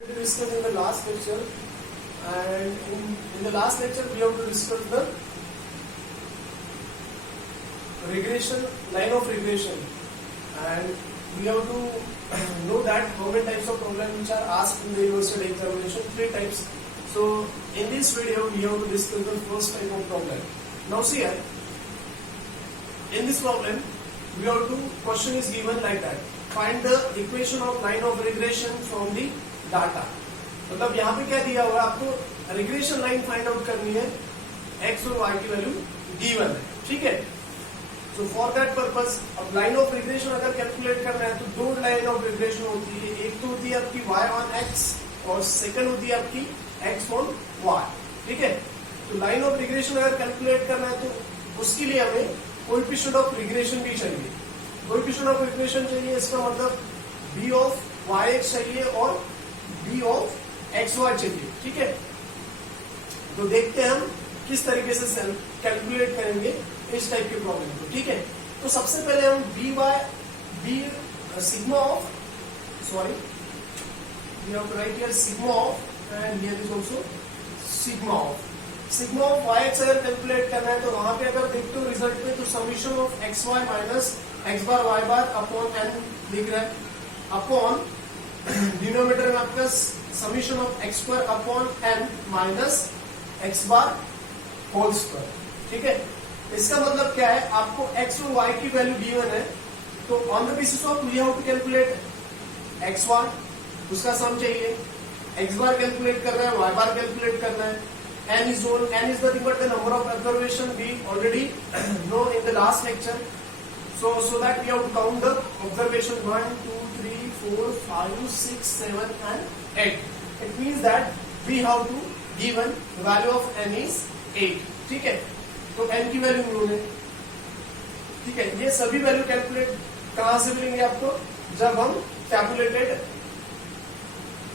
Discuss in the last lecture, and in the last lecture we have to discuss the regression, line of regression, and we have to know that how many types of problems which are asked in the university examination. 3 types. So in this video we have to discuss the first type of problem. Now see here, in this problem we have to, question is given like that, find the equation of line of regression from the data. मतलब यहाँ पे क्या दिया हुआ है, आपको regression line find out करनी है, एक्स और वाई की वैल्यू गिवन है, ठीक है. सो फॉर दैट पर्पस अब लाइन ऑफ रिग्रेशन अगर कैलकुलेट करना है तो 2 लाइन ऑफ रिग्रेशन होती है. एक तो होती है आपकी वाई ऑन एक्स और सेकंड होती है आपकी एक्स ऑन वाई, ठीक है. तो लाइन ऑफ रिग्रेशन अगर कैलकुलेट करना है तो उसके लिए हमें कोएफिशिएंट ऑफ रिग्रेशन भी चाहिए. कोएफिशिएंट ऑफ रिग्रेशन चाहिए, इसका मतलब बी ऑफ वाई एक्स चाहिए और बी ऑफ एक्स वाई चाहिए, ठीक है. तो देखते हैं हम किस तरीके से कैलकुलेट करेंगे इस टाइप के प्रॉब्लम को, ठीक है. तो सबसे पहले हम B sigma of, sorry we have to write here sigma of and here is also sigma of y x अगर कैलकुलेट करना है तो वहां पे अगर देखते हो रिजल्ट में तो summation of x y minus x bar y bar upon n दिख रहा है, अपॉन डिनोमिनेटर में आपका summation of x square upon n minus x bar whole square, ठीक है. इसका मतलब क्या है, आपको एक्स और वाई की वैल्यू गिवन है तो on the basis of we have to calculate x one, उसका सम चाहिए, एक्स बार कैलकुलेट करना है, वाई बार कैलकुलेट करना है. N is nothing but the number of observation we already know in the last lecture. So that we have to count the observation 1, 2, 3, 4, 5, 6, 7 and 8. It means that we have to given the value of n is 8, ठीक है. तो n की value मिलोगे, ठीक है. ये सभी value calculate कहां से मिलेंगे आपको, जब हम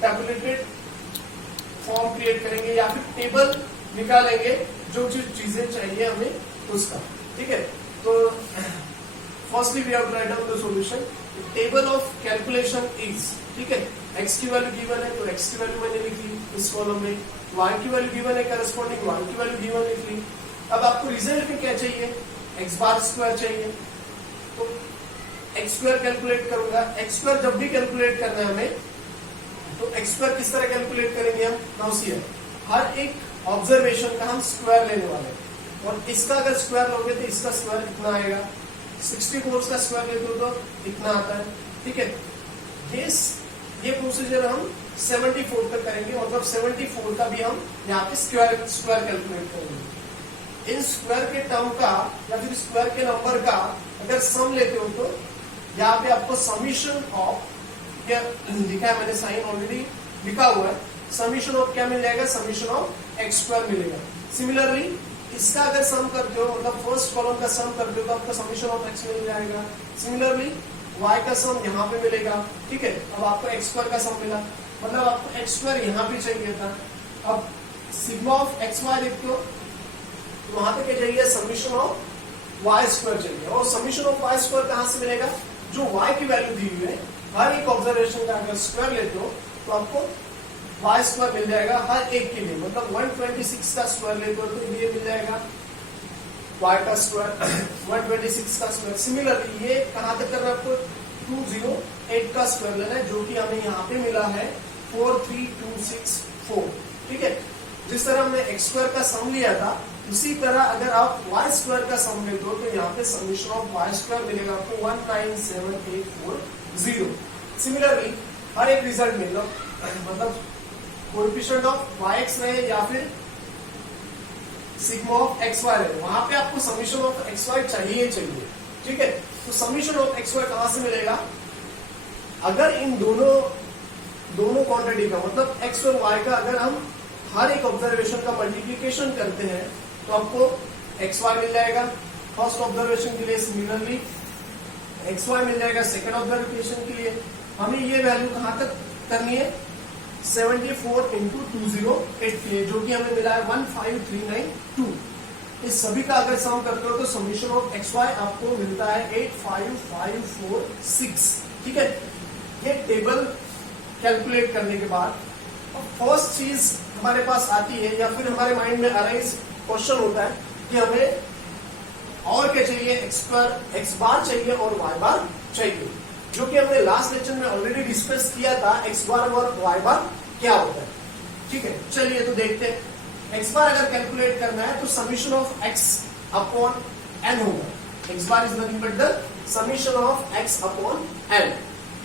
कैलकुलेटेड फॉर्म क्रिएट करेंगे या फिर टेबल निकालेंगे जो चीजें चाहिए हमें उसका, ठीक है. तो firstly we have to write down the solution. Table of calculation is, ठीक है. एक्स की वैल्यू गिवन है तो एक्स की वैल्यू मैंने लिख ली इस कॉलम में, वाई की वैल्यू गिवन है करस्पॉन्डिंग वाई की वैल्यू गिवन लिख ली. अब आपको रिजल्ट में क्या चाहिए, एक्स बार स्क्वायर चाहिए, तो एक्स स्क्वायर कैलकुलेट करूंगा. एक्स स्क्वायर जब भी कैलकुलेट करना है हमें तो एक्स स्क्वायर किस तरह कैलकुलेट करेंगे हम, नाउ सी हर एक ऑब्जर्वेशन का हम स्क्वायर लेने वाले हैं और इसका अगर स्क्वायर लोगे तो इसका स्क्वायर इतना आएगा, 64 का स्क्वायर लेते हो तो इतना आता है, ठीक है. ये प्रोसीजर हम 74 तक करेंगे, मतलब 74 का भी हम यहाँ पे स्क्वायर कैलकुलेट करेंगे. इन स्क्वायर के टर्म का या फिर स्क्वायर के नंबर का अगर सम लेते हो तो यहाँ पे आपको समीशन ऑफ, क्या लिखा है मैंने, साइन ऑलरेडी लिखा हुआ है, समीशन ऑफ क्या मिल जाएगा, समीशन ऑफ एक्स स्क्वायर मिलेगा. सिमिलरली इसका अगर सम करते हो, मतलब फर्स्ट कॉलम का सम करते हो तो आपका समीशन ऑफ एक्स मिल जाएगा. सिमिलरली वाई का सम यहाँ पे मिलेगा, ठीक है. अब आपको एक्स स्क्वायर का सम मिला, मतलब आपको एक्स स्क्वायर यहाँ पे चाहिए था. अब सिग्मा ऑफ एक्स वाई देखते हो तो वहां पे क्या चाहिए, समीशन ऑफ वाई स्क्वायर चाहिए. और समीशन ऑफ वाई स्क्वायर कहां से मिलेगा, जो वाई की वैल्यू दी हुई है हर एक ऑब्जर्वेशन का अगर स्क्वायर लेते हो तो आपको वाई स्क्वायर मिल जाएगा हर एक के लिए. मतलब 126 का स्क्वायर लेते हो तो ये मिल जाएगा वाई का स्क्वायर 126 का स्क्वायर. सिमिलरली ये कहां तक करना है आपको, 208 का स्क्वायर लेना है, जो कि हमें यहाँ पे मिला है 43264, ठीक है. जिस तरह हमने एक्स स्क्वायर का सम लिया था उसी तरह अगर आप वाई स्क्वायर का सम लेते हो तो यहाँ पे समीशन ऑफ वाई स्क्वायर मिलेगा आपको 197840. सिमिलरली हर एक रिजल्ट में मतलब कोएफिशिएंट ऑफ वाई एक्स रहे या फिर सिग्मा ऑफ एक्स वाई रहे, वहां पे आपको समीशन ऑफ एक्स वाई चाहिए, ठीक है. तो समीशन ऑफ एक्स वाई कहां से मिलेगा, अगर इन दोनों क्वांटिटी का मतलब एक्स और वाई का अगर हम हर एक ऑब्जर्वेशन का मल्टीप्लीकेशन करते हैं तो आपको एक्स वाई मिल जाएगा फर्स्ट ऑब्जर्वेशन के लिए. सिमिलरली एक्स वाई मिल जाएगा सेकंड ऑब्जर्वेशन के लिए. हमें ये वैल्यू कहां तक करनी है, 74 इंटू 208 के लिए, जो कि हमें मिला है 15392. इस सभी का अगर सम करते हो तो समीशन ऑफ एक्स वाई आपको मिलता है 85546, ठीक है. ये टेबल कैलकुलेट करने के बाद फर्स्ट चीज हमारे पास आती है या फिर हमारे माइंड में अराइज क्वेश्चन होता है कि हमें और क्या चाहिए, एक्स बार चाहिए और वाई बार चाहिए, जो कि हमने लास्ट लेक्चर में ऑलरेडी डिस्कस किया था। एक्स बार और वाई बार क्या होता है, ठीक है। चलिए तो देखते हैं। एक्स बार अगर कैलकुलेट करना है तो summation of x upon n होगा। X bar is nothing but the summation of x upon n,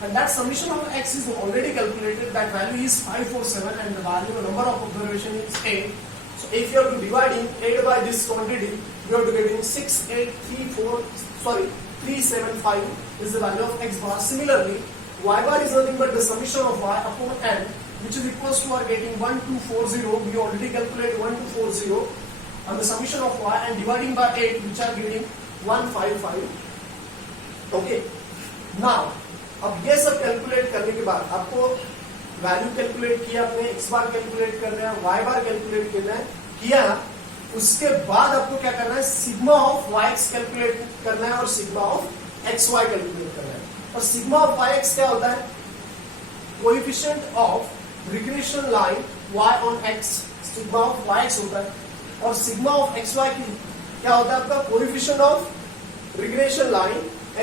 and that summation of x is already calculated. That value is 547 and the value, the number of observation is 8. So if you are to dividing 8 by this quantity, you are to getting 375 is the value of x bar. Similarly, y bar is nothing but the summation of y upon n, which is equals to our getting 1240. We already calculate 1240 and the summation of y and dividing by 8, which are getting 155. Okay. Now अब ये सब calculate करने के बाद आपको value calculate किया, आपने x बार calculate करना है, वाई बार कैलकुलेट करना है, किया उसके बाद आपको क्या करना है, sigma of y x calculate करना है और sigma of x y calculate करना है। और सिग्मा ऑफ वाई एक्स क्या होता है, coefficient of regression line y on x, sigma of y x होता है। और सिग्मा ऑफ एक्स वाई क्या होता है आपका, coefficient of regression line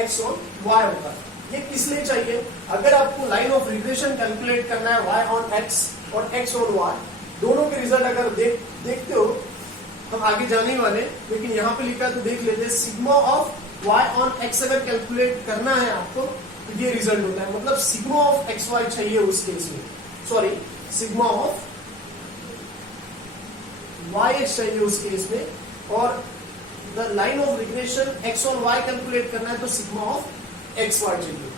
x on y होता है। ये किस लिए चाहिए, अगर आपको लाइन ऑफ रिग्रेशन कैलकुलेट करना है y ऑन x और x ऑन y, दोनों के रिजल्ट अगर देखते हो, हम आगे जाने वाले, लेकिन यहाँ पे लिखा तो देख लेते हैं। Sigma of y on x अगर कैलकुलेट करना है आपको तो ये रिजल्ट होता है, मतलब सिग्मा ऑफ एक्स वाई चाहिए उस केस में, sorry sigma of y x चाहिए उस केस में। और the line of regression x on y calculate करना है तो सिग्मा ऑफ एक्स वाई चाहिए,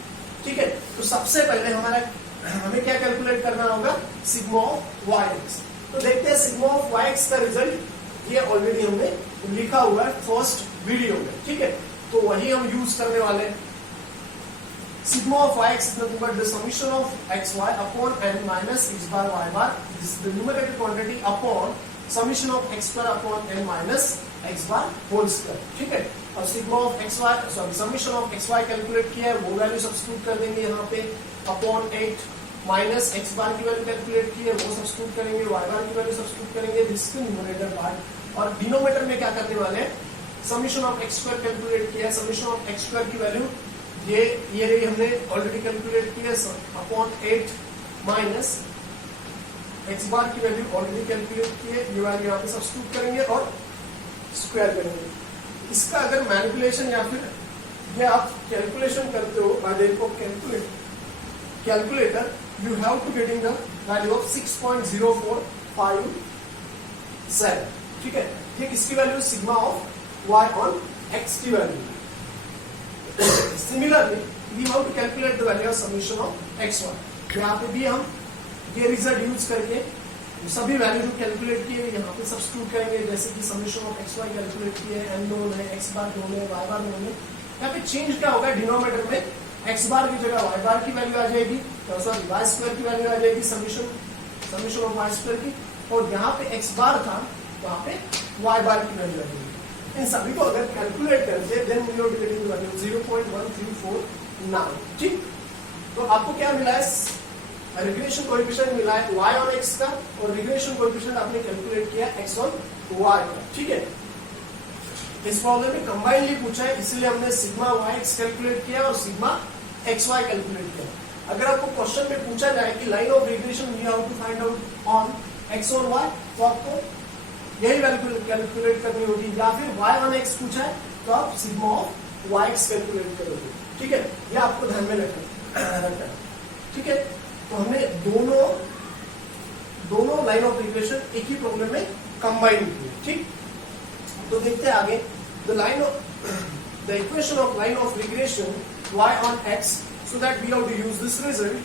ठीक है। तो सबसे पहले हमें क्या कैलकुलेट करना होगा, सिग्मा ऑफ वाई एक्स। तो देखते हैं सिग्मा ऑफ वाई एक्स का रिजल्ट, ये ऑलरेडी हमने लिखा हुआ है फर्स्ट वीडियो में, ठीक है। तो वही हम यूज करने वाले हैं। Sigma of y x is nothing but the summation of x y upon n minus x bar y bar, this is the numerator quantity upon summation of x square upon n minus x bar whole square, ठीक है। और sigma of x y, sorry summation of x y calculate किया है, वो value substitute कर देंगे यहाँ पे, अपॉन 8 माइनस एक्स बार की वैल्यू कैलकुलेट की है, वो सब्स्टिट्यूट करेंगे, वाई बार की वैल्यू सब्स्टिट्यूट करेंगे, दिस इज न्यूमरेटर पार्ट। और डिनोमिनेटर में क्या करने वाले हैं, summation of x square calculate किया है, समीशन ऑफ एक्स स्क्वायर की वैल्यू ये रही, हमने ऑलरेडी कैलकुलेट किया है, अपॉन 8 माइनस एक्स बार की वैल्यू ऑलरेडी कैलकुलेट की है, ये वैल्यू यहाँ पे सब्स्टिट्यूट करेंगे और स्क्वायर करेंगे। इसका अगर मैनिपुलेशन या फिर ये आप कैलकुलेशन करते हो by the help of calculator, you have to getting the value of 6.0457, ठीक है। ये किसकी value, sigma of y on x की value. Similarly we have to calculate the value of summation of x y. यहाँ पे भी हम ये रिजल्ट यूज करके सभी वैल्यू जो कैलकुलेट किए यहाँ पे सब्स्टिट्यूट करेंगे, जैसे कि summation of x y calculate किए, एन नोन है, एक्स बार नोन है, वाई बार नोन है। यहाँ पे चेंज क्या होगा, डिनोमिनेटर में एक्स बार की जगह वाई बार की वैल्यू आ जाएगी, सॉरी वाई स्क्वायर की वैल्यू आ जाएगी, समीशन ऑफ वाई स्क्वायर की। और यहाँ पे एक्स बार था, वहाँ पे वाई बार की वैल्यू आ जाएगी। इन सभी को अगर कैलकुलेट करते then we are getting the value 0.1349, ठीक। तो आपको क्या मिला है, रिग्रेशन कोएफिशिएंट मिला है y ऑन x का, और रिग्रेशन कोएफिशिएंट आपने कैलकुलेट किया x ऑन y का, ठीक है। इस प्रॉब्लम में कंबाइनली पूछा है, इसलिए हमने सिग्मा yx कैलकुलेट किया और सिग्मा xy कैलकुलेट किया। अगर आपको क्वेश्चन में पूछा जाए कि line of regression we have to find out on x on y, तो आपको यही वैल्यू कैलकुलेट करनी होगी, या फिर y ऑन x पूछा है तो आप सिग्मा ऑफ yx कैलकुलेट करोगे, ठीक है। यह आपको ध्यान में रखना है, ठीक है। तो हमने दोनों लाइन ऑफ रिग्रेशन एक ही प्रॉब्लम में कंबाइन किए, ठीक। तो देखते हैं आगे, the equation of line of regression y on x, so that we have to use this result.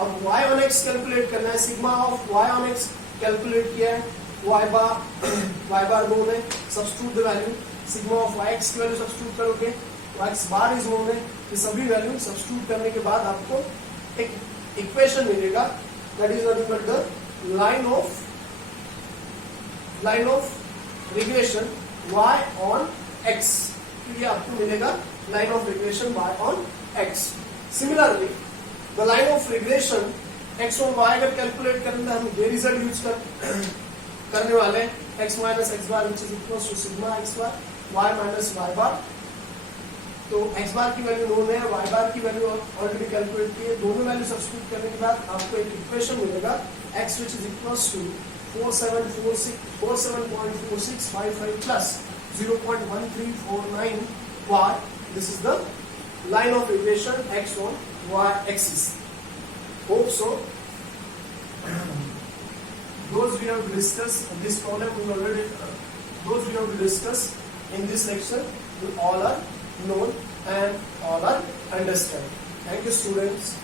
अब y ऑन x कैलकुलेट करना है, sigma of y on x calculate किया है, y बार नोन है, substitute the value, sigma of yx की value substitute करोगे, x bar is known है, ये सभी वैल्यू सब्स्टिट्यूट करने के बाद आपको एक इक्वेशन मिलेगा, that is nothing but the line of regression y on x। तो ये आपको मिलेगा line of regression y on x। Similarly the line of regression x और वाई अगर कैलकुलेट करेंगे हम ये रिजल्ट यूज करने वाले हैं, x minus x bar which is equal to sigma x bar y minus y bar. तो x bar की वैल्यू नोन है, वाई बार की वैल्यू ऑलरेडी कैलकुलेट की है। दोनों वैल्यू सब्स्टिट्यूट करने के बाद आपको एक इक्वेशन मिलेगा x which is equal to 47.4655 plus 0.1349 y. This is the line of equation x on y axis. Hope so. Those we have discussed this problem we already those we have discussed in this lecture all are known and all are understand. Thank you students.